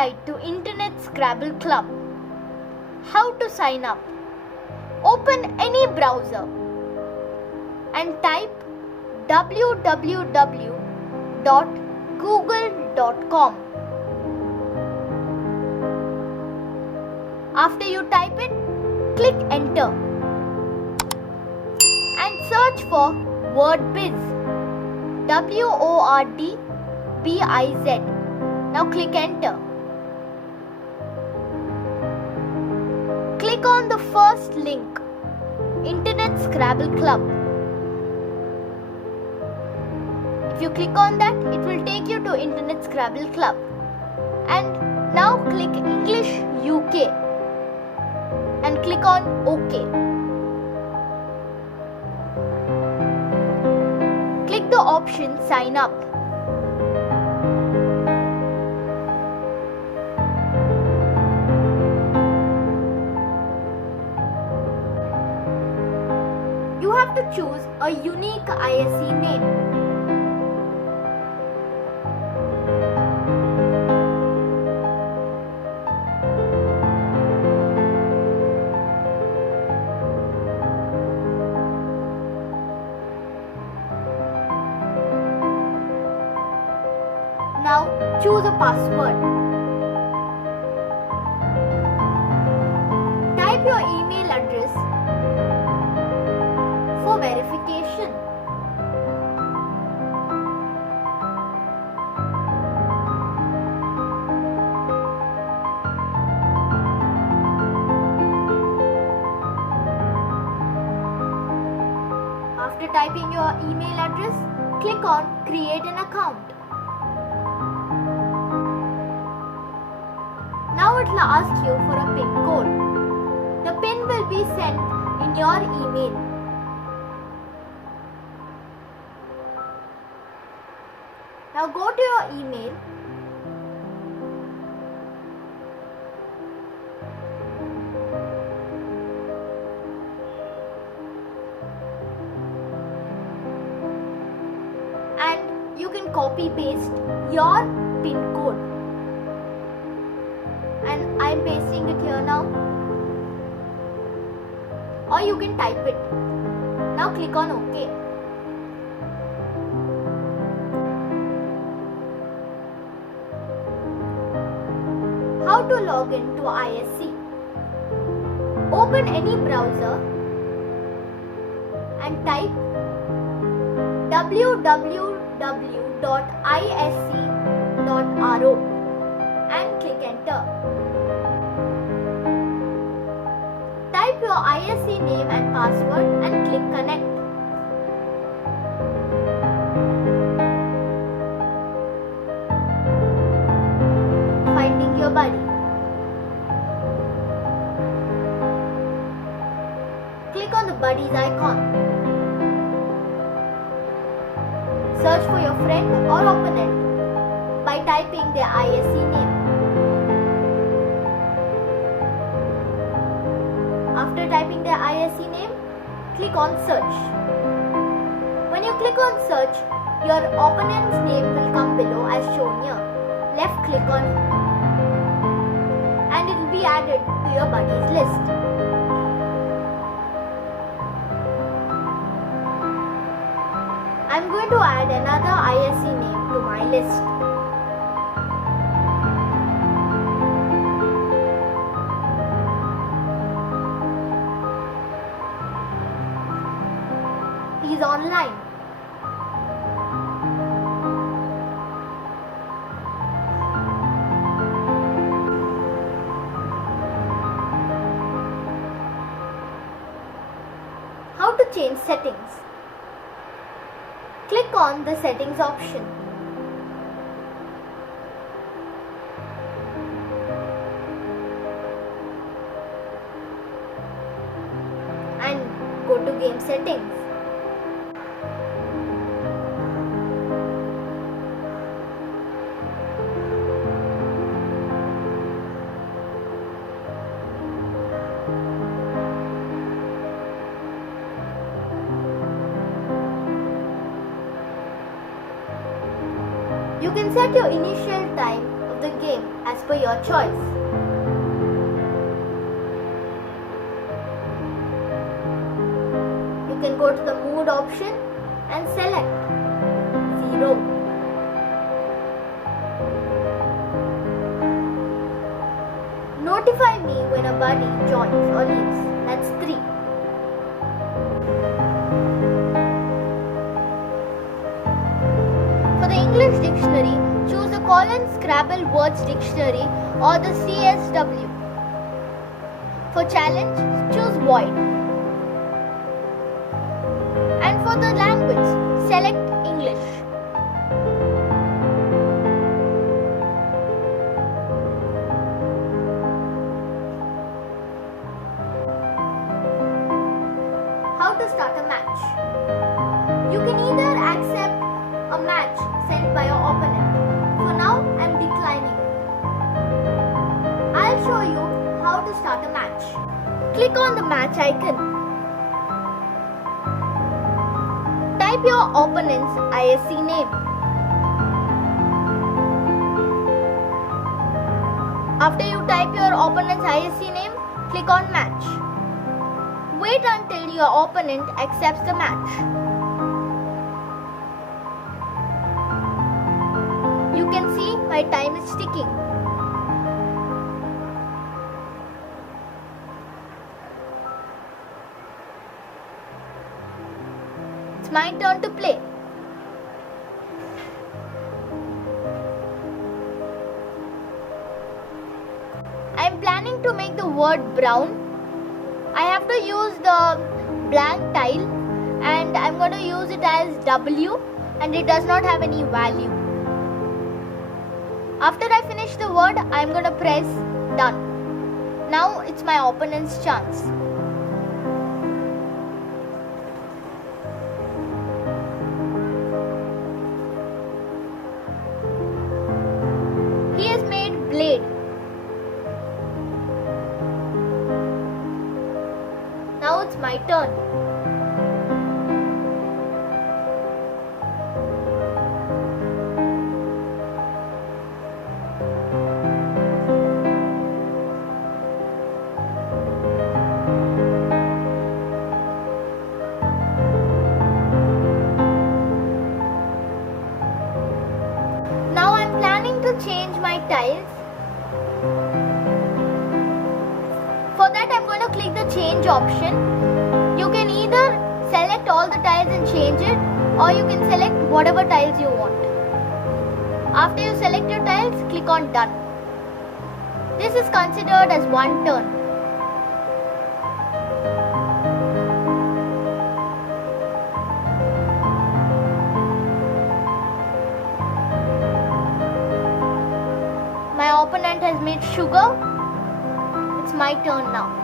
guide to Internet Scrabble Club. How to sign up? Open any browser and type www.google.com. After you type it, click enter and search for WordBiz. WORDBIZ. Now click enter. Click on the first link, Internet Scrabble Club. If you click on that, it will take you to Internet Scrabble Club. And now click English UK and click on OK. Click the option Sign Up. You have to choose a unique ISE name. Now choose a password. Type your email address for verification. After typing your email address, click on Create an account. Now it will ask you for a PIN code. The PIN will be sent in your email. Now go to your email and you can copy paste your PIN code. And I am pasting it here now. Or you can type it. Now click on OK. How to log in to ISE? Open any browser and type www.isc.ro and click enter. Type your ISE name and password and click connect. Finding your buddy. Click on the buddies icon. Search for your friend or opponent by typing their ISE name. After typing their ISE name, click on search. When you click on search, your opponent's name will come below as shown here. Left click on it and it will be added to your buddies list. I am going to add another ISE name to my list. He is online. How to change settings? Click on the settings option. And go to game settings. You can set your initial time of of the game as per your choice. You can go to the mood option and select 0. Notify me when a buddy joins or leaves. That's 3. For the English dictionary, choose the Scrabble Words Dictionary or the CSW. For challenge, choose Void. And for the language, select English. How to start a match. You can either accept a match sent by your opponent. For now, I am declining it. I'll show you how to start a match. Click on the match icon. Type your opponent's ISC name. After you type your opponent's ISC name, click on match. Wait until your opponent accepts the match. You can see my time is ticking. It's my turn to play. I am planning to make the word brown. I have to use the blank tile and I'm going to use it as W and it does not have any value. After I finish the word, I'm going to press done. Now it's my opponent's chance. He has made blade. Now it's my turn. Now I'm planning to change my tiles. For that I'm going to click the change option. You can either select all the tiles and change it or you can select whatever tiles you want. After you select your tiles, click on done. This is considered as one turn. My opponent has made sugar. It's my turn now.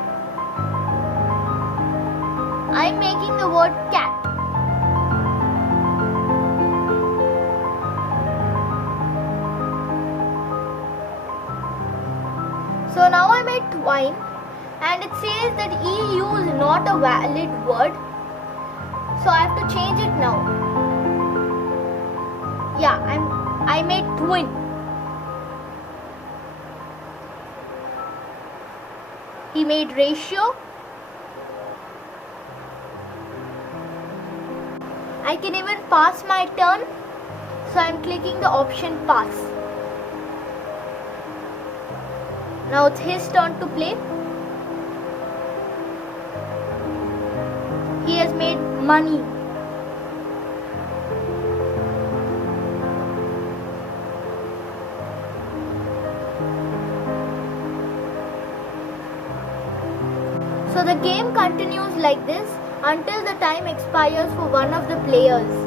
I'm making the word cat. So now I made twine and it says that EU is not a valid word. So I have to change it now. Yeah, I made twin. He made ratio. I can even pass my turn. So I'm clicking the option pass. Now it's his turn to play. He has made money. So the game continues like this until the time expires for one of the players.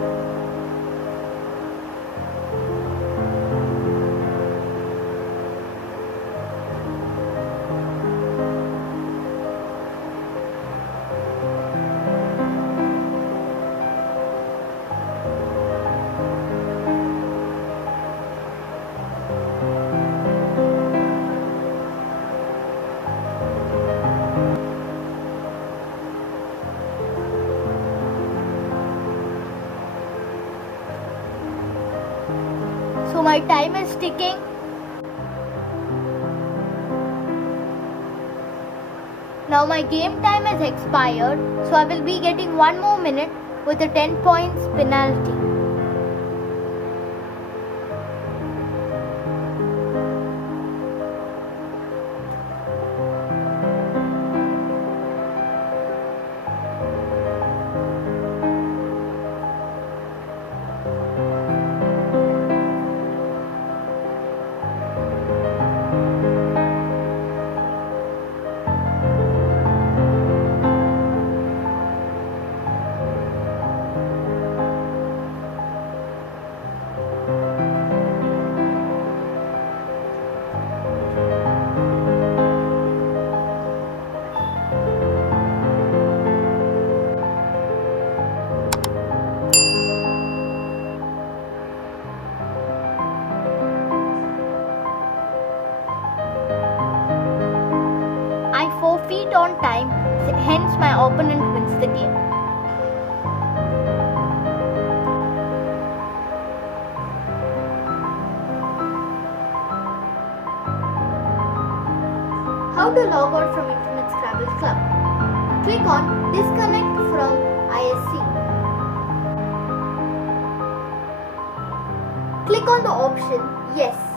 So my time is ticking. Now my game time has expired, so I will be getting 1 more minute with a 10 points penalty. I forfeit on time, hence my opponent wins the game. How to log out from Internet Scrabble Club? Click on Disconnect from ISC. Click on the option Yes.